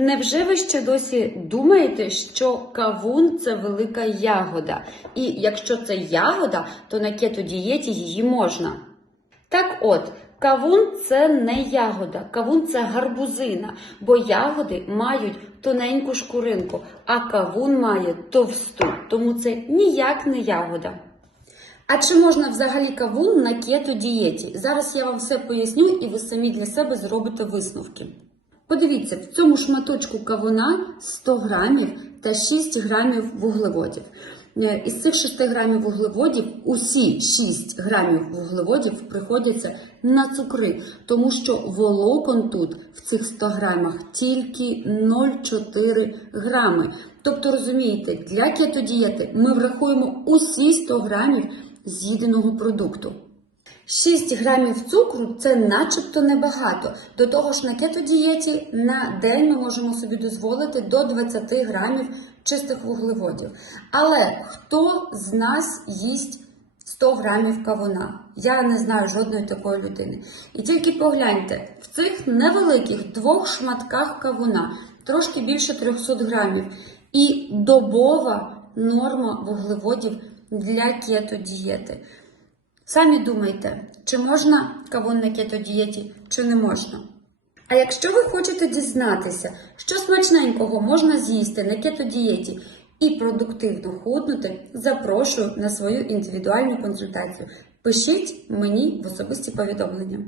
Невже ви ще досі думаєте, що кавун це велика ягода? І якщо це ягода, то на кетодієті її можна. Так от, кавун це не ягода, кавун це гарбузина, бо ягоди мають тоненьку шкуринку, а кавун має товсту, тому це ніяк не ягода. А чи можна взагалі кавун на кето-дієті? Зараз я вам все поясню і ви самі для себе зробите висновки. Подивіться, в цьому шматочку кавуна 100 грамів та 6 грамів вуглеводів. Е, Із цих 6 грамів вуглеводів усі 6 грамів вуглеводів приходяться на цукри, тому що волокон тут в цих 100 грамах тільки 0,4 грами. Тобто, розумієте, для кетодієти ми врахуємо усі 100 грамів з'їденого продукту. 6 грамів цукру це начебто небагато. До того ж, на кетодієті на день ми можемо собі дозволити до 20 грамів чистих вуглеводів. Але хто з нас їсть 100 грамів кавуна? Я не знаю жодної такої людини. І тільки погляньте, в цих невеликих двох шматках кавуна трошки більше 300 грамів. І добова норма вуглеводів для кетодієти. Самі думайте, чи можна кавун на кетодієті, чи не можна. А якщо ви хочете дізнатися, що смачненького можна з'їсти на кетодієті і продуктивно худнути, запрошую на свою індивідуальну консультацію. Пишіть мені в особисті повідомлення.